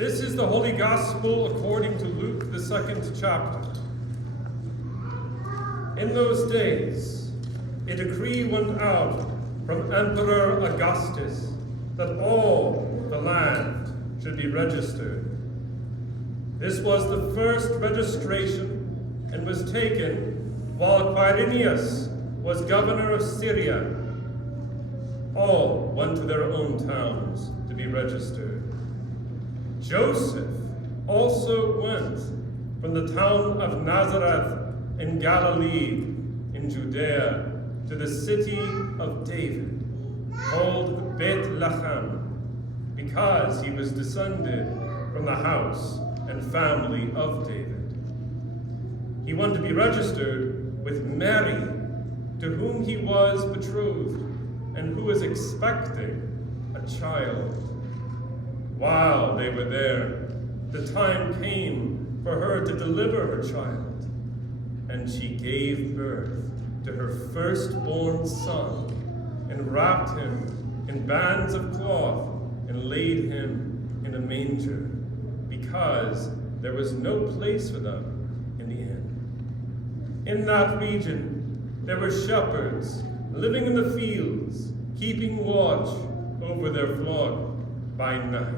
This is the Holy Gospel according to Luke, the 2nd chapter. In those days, a decree went out from Emperor Augustus that all the land should be registered. This was the first registration and was taken while Quirinius was governor of Syria. All went to their own towns to be registered. Joseph also went from the town of Nazareth in Galilee in Judea to the city of David, called Bethlehem, because he was descended from the house and family of David. He wanted to be registered with Mary, to whom he was betrothed and who was expecting a child. While they were there, the time came for her to deliver her child, and she gave birth to her firstborn son, and wrapped him in bands of cloth, and laid him in a manger, because there was no place for them in the inn. In that region, there were shepherds living in the fields, keeping watch over their flock by night.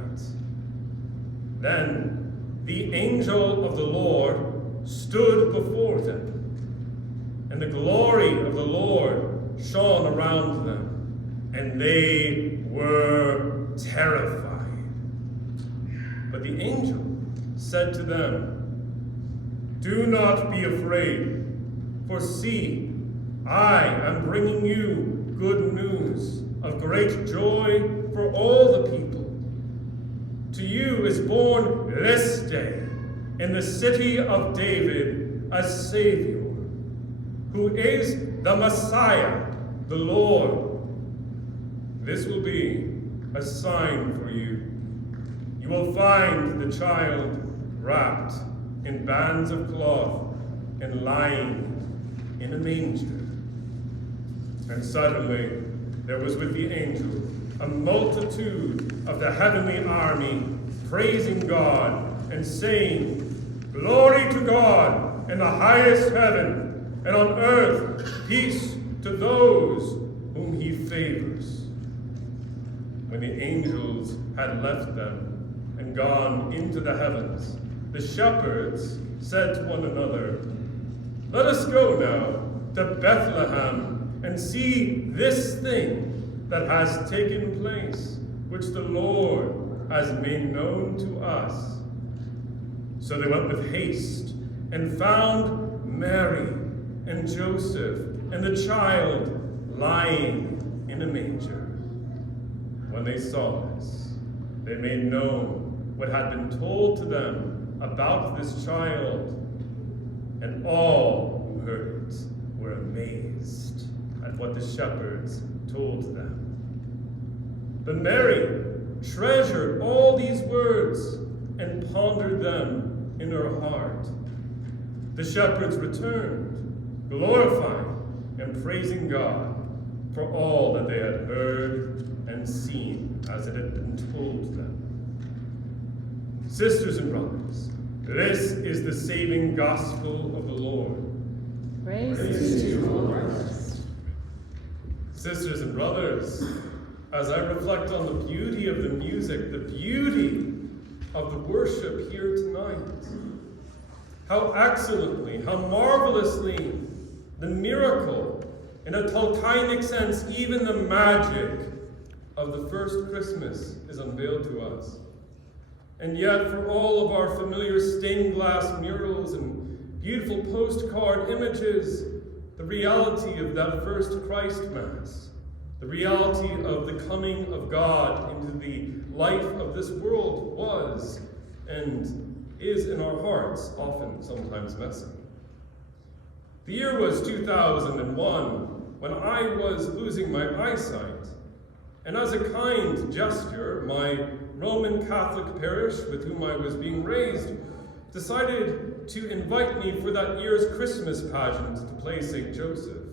Then the angel of the Lord stood before them, and the glory of the Lord shone around them, and they were terrified. But the angel said to them, "Do not be afraid, for see, I am bringing you good news of great joy for all the people. To you is born this day in the city of David a Savior, who is the Messiah, the Lord. This will be a sign for you. You will find the child wrapped in bands of cloth and lying in a manger." And suddenly there was with the angel a multitude of the heavenly army, praising God and saying, "Glory to God in the highest heaven, and on earth peace to those whom he favors." When the angels had left them and gone into the heavens, the shepherds said to one another, "Let us go now to Bethlehem and see this thing that has taken place, which the Lord has made known to us." So they went with haste and found Mary and Joseph and the child lying in a manger. When they saw this, they made known what had been told to them about this child, and all who heard it were amazed at what the shepherds told them. But Mary treasured all these words and pondered them in her heart. The shepherds returned, glorifying and praising God for all that they had heard and seen as it had been told them. Sisters and brothers, this is the saving gospel of the Lord. Praise to you, Lord. Sisters and brothers, as I reflect on the beauty of the music, the beauty of the worship here tonight, how excellently, how marvelously the miracle, in a Tolkienic sense, even the magic of the first Christmas is unveiled to us. And yet, for all of our familiar stained glass murals and beautiful postcard images, the reality of that first Christ Mass, the reality of the coming of God into the life of this world was and is in our hearts often sometimes messy. The year was 2001 when I was losing my eyesight, and as a kind gesture, my Roman Catholic parish with whom I was being raised decided to invite me for that year's Christmas pageant to play St. Joseph.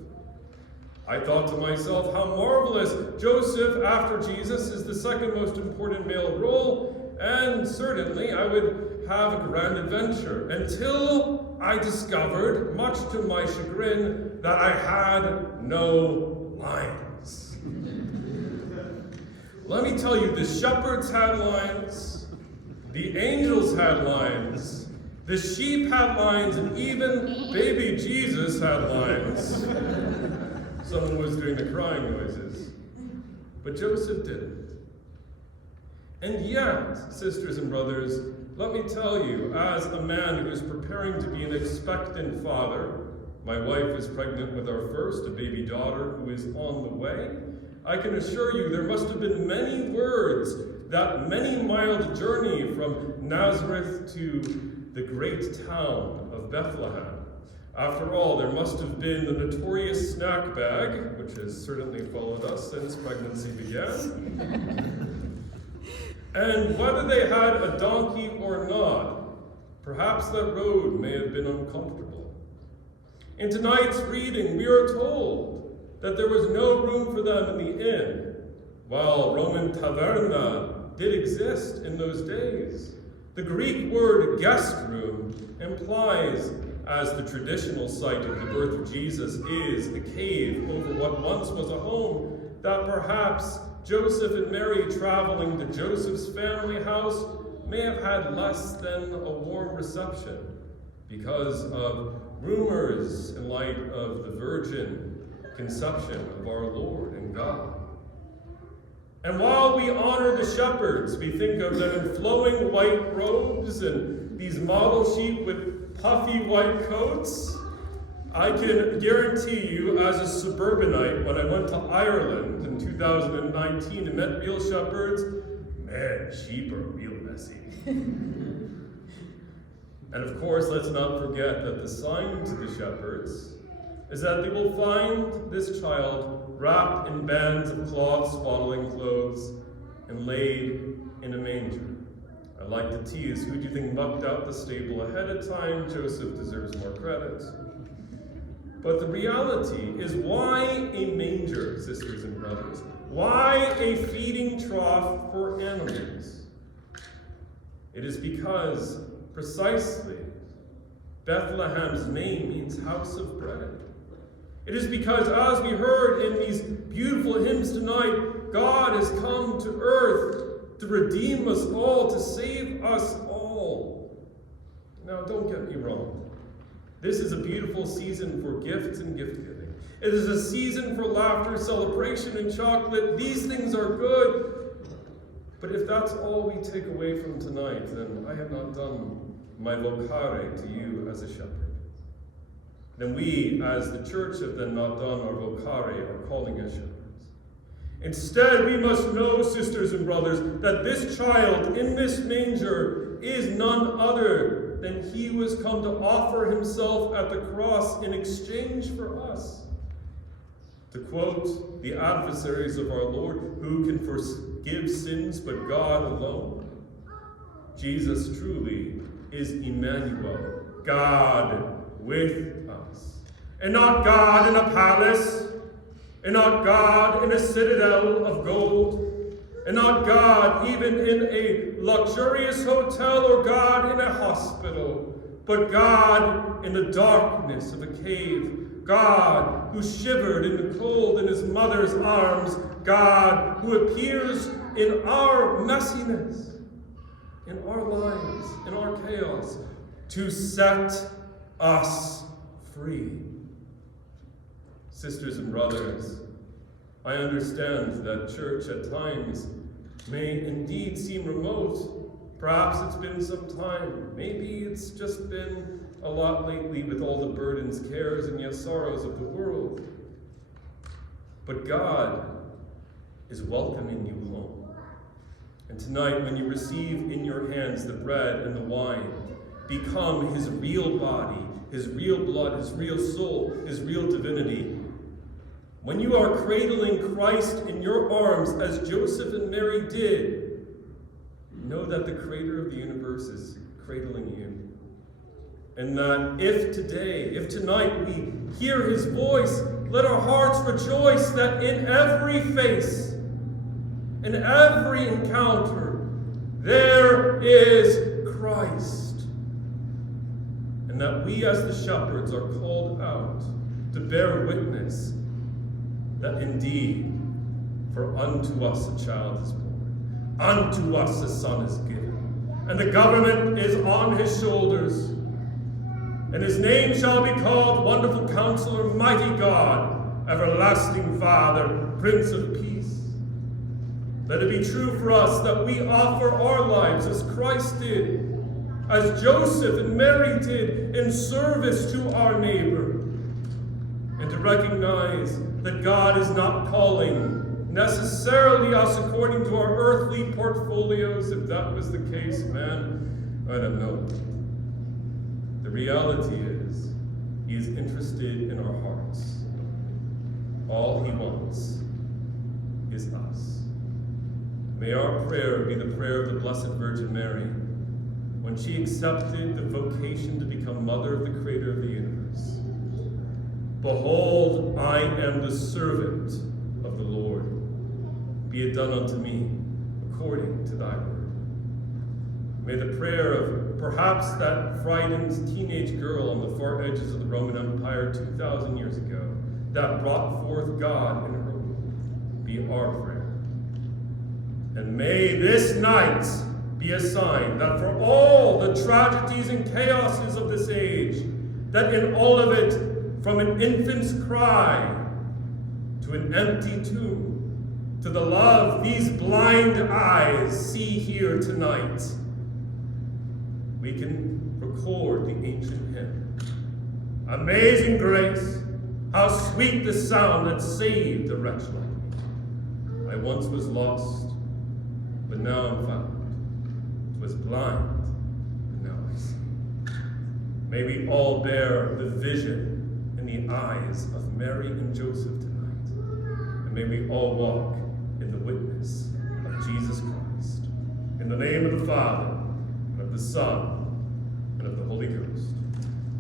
I thought to myself, how marvelous! Joseph, after Jesus, is the second most important male role, and certainly I would have a grand adventure, until I discovered, much to my chagrin, that I had no lines. Let me tell you, the shepherds had lines, the angels had lines, the sheep had lines, and even baby Jesus had lines. Someone was doing the crying noises. But Joseph didn't. And yet, sisters and brothers, let me tell you, as a man who is preparing to be an expectant father, my wife is pregnant with our first, a baby daughter who is on the way, I can assure you there must have been many words, that many-mile journey from Nazareth to the great town of Bethlehem. After all, there must have been the notorious snack bag, which has certainly followed us since pregnancy began. And whether they had a donkey or not, perhaps that road may have been uncomfortable. In tonight's reading, we are told that there was no room for them in the inn, while Roman taverna did exist in those days. The Greek word guest room implies, as the traditional site of the birth of Jesus is a cave over what once was a home, that perhaps Joseph and Mary traveling to Joseph's family house may have had less than a warm reception because of rumors in light of the virgin conception of our Lord and God. And while we honor the shepherds, we think of them in flowing white robes and these model sheep with puffy white coats. I can guarantee you, as a suburbanite, when I went to Ireland in 2019 and met real shepherds, man, sheep are real messy. And of course, let's not forget that the sign to the shepherds is that they will find this child wrapped in bands of cloth, swaddling clothes, and laid in a manger. I like to tease, who do you think mucked out the stable ahead of time? Joseph deserves more credit. But the reality is, why a manger, sisters and brothers? Why a feeding trough for animals? It is because, precisely, Bethlehem's name means house of bread. It is because, as we heard in these beautiful hymns tonight, God has come to earth to redeem us all, to save us all. Now, don't get me wrong. This is a beautiful season for gifts and gift giving. It is a season for laughter, celebration, and chocolate. These things are good. But if that's all we take away from tonight, then I have not done my vocare to you as a shepherd. Then we, as the church, have then not done our vocare, our calling as shepherds. Instead, we must know, sisters and brothers, that this child in this manger is none other than he who has come to offer himself at the cross in exchange for us. To quote the adversaries of our Lord, who can forgive sins but God alone? Jesus truly is Emmanuel, God with us. And not God in a palace, and not God in a citadel of gold, and not God even in a luxurious hotel or God in a hospital, but God in the darkness of a cave, God who shivered in the cold in his mother's arms, God who appears in our messiness, in our lives, in our chaos, to set us free. Sisters and brothers, I understand that church at times may indeed seem remote. Perhaps it's been some time. Maybe it's just been a lot lately with all the burdens, cares, and yes, sorrows of the world. But God is welcoming you home. And tonight, when you receive in your hands the bread and the wine, become his real body, his real blood, his real soul, his real divinity. When you are cradling Christ in your arms, as Joseph and Mary did, know that the creator of the universe is cradling you. And that if tonight we hear his voice, let our hearts rejoice that in every face, in every encounter, there is Christ. And that we as the shepherds are called out to bear witness that indeed, for unto us a child is born, unto us a son is given, and the government is on his shoulders. And his name shall be called Wonderful Counselor, Mighty God, Everlasting Father, Prince of Peace. Let it be true for us that we offer our lives as Christ did, as Joseph and Mary did, in service to our neighbor, and to recognize that God is not calling necessarily us according to our earthly portfolios. If that was the case, man, I don't know. The reality is, he is interested in our hearts. All he wants is us. May our prayer be the prayer of the Blessed Virgin Mary when she accepted the vocation to become Mother of the Creator of the universe. Behold, I am the servant of the Lord. Be it done unto me according to thy word. May the prayer of perhaps that frightened teenage girl on the far edges of the Roman Empire 2,000 years ago that brought forth God in her womb be our prayer. And may this night be a sign that for all the tragedies and chaoses of this age, that in all of it, from an infant's cry to an empty tomb, to the love these blind eyes see here tonight, we can record the ancient hymn. Amazing grace, how sweet the sound that saved a wretch like me. I once was lost, but now I'm found. Was blind, but now I see. May we all bear the vision in the eyes of Mary and Joseph tonight. And may we all walk in the witness of Jesus Christ. In the name of the Father, and of the Son, and of the Holy Ghost.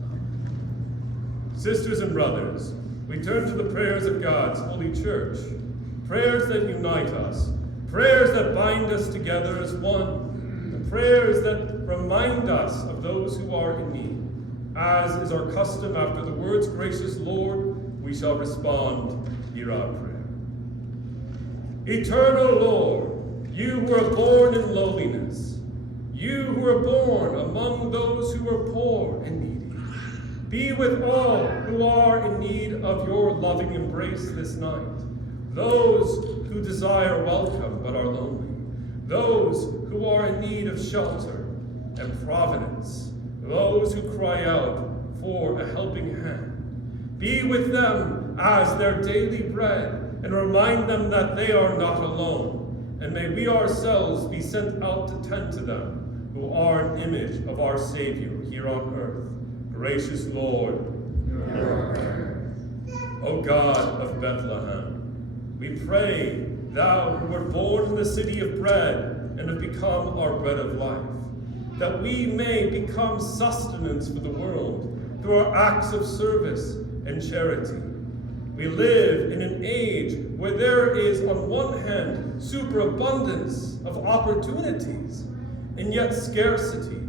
Amen. Sisters and brothers, we turn to the prayers of God's holy church. Prayers that unite us. Prayers that bind us together as one. Prayers that remind us of those who are in need. As is our custom after the words, gracious Lord, we shall respond, hear our prayer. Eternal Lord, you who are born in lowliness, you who are born among those who are poor and needy, be with all who are in need of your loving embrace this night, those who desire welcome but are lonely, those who are in need of shelter and providence, those who cry out for a helping hand. Be with them as their daily bread, and remind them that they are not alone. And may we ourselves be sent out to tend to them, who are an image of our Savior here on earth. Gracious Lord, O God of Bethlehem, we pray, thou who art born in the city of bread, and have become our bread of life, that we may become sustenance for the world through our acts of service and charity. We live in an age where there is, on one hand, superabundance of opportunities, and yet scarcity.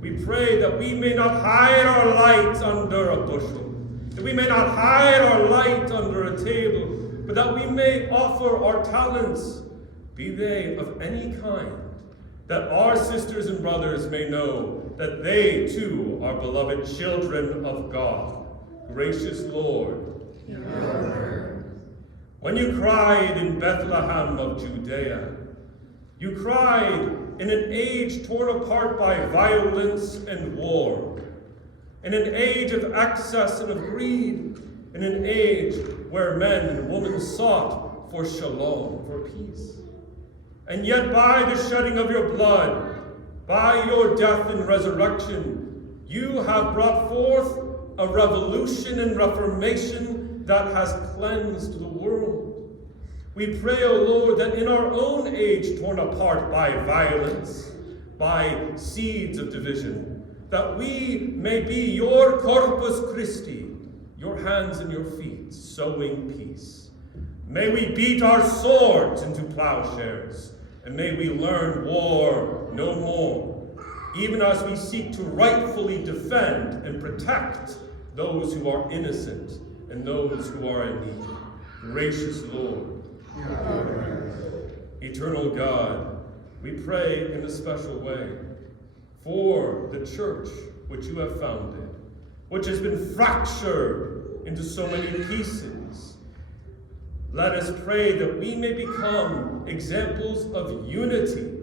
We pray that we may not hide our light under a bushel, that we may not hide our light under a table, but that we may offer our talents, be they of any kind, that our sisters and brothers may know that they too are beloved children of God. Gracious Lord, when you cried in Bethlehem of Judea, you cried in an age torn apart by violence and war, in an age of excess and of greed, in an age where men and women sought for shalom, for peace. And yet by the shedding of your blood, by your death and resurrection, you have brought forth a revolution and reformation that has cleansed the world. We pray, O Lord, that in our own age torn apart by violence, by seeds of division, that we may be your Corpus Christi, your hands and your feet, sowing peace. May we beat our swords into plowshares. and may we learn war no more, even as we seek to rightfully defend and protect those who are innocent and those who are in need. Gracious Lord, eternal God, we pray in a special way for the church which you have founded, which has been fractured into so many pieces. Let us pray that we may become examples of unity,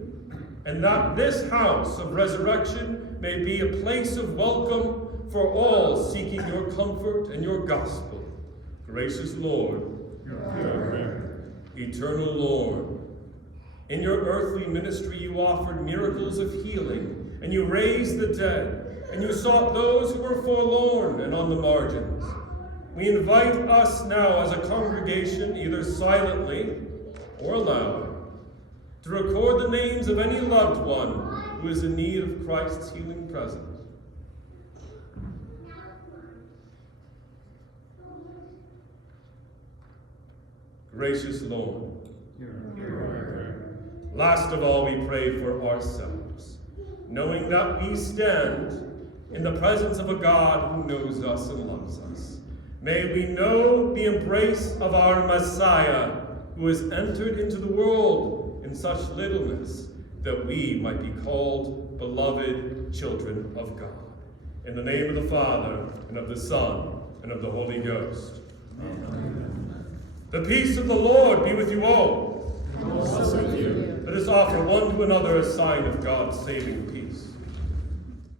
and that this house of resurrection may be a place of welcome for all seeking your comfort and your gospel. Gracious Lord, eternal Lord, in your earthly ministry you offered miracles of healing, and you raised the dead, and you sought those who were forlorn and on the margins. We invite us now as a congregation, either silently or aloud, to record the names of any loved one who is in need of Christ's healing presence. Gracious Lord, last of all, we pray for ourselves, knowing that we stand in the presence of a God who knows us and loves us. May we know the embrace of our Messiah, who has entered into the world in such littleness that we might be called beloved children of God. In the name of the Father, and of the Son, and of the Holy Ghost. Amen. The peace of the Lord be with you all. And also with you. Let us offer one to another a sign of God's saving peace.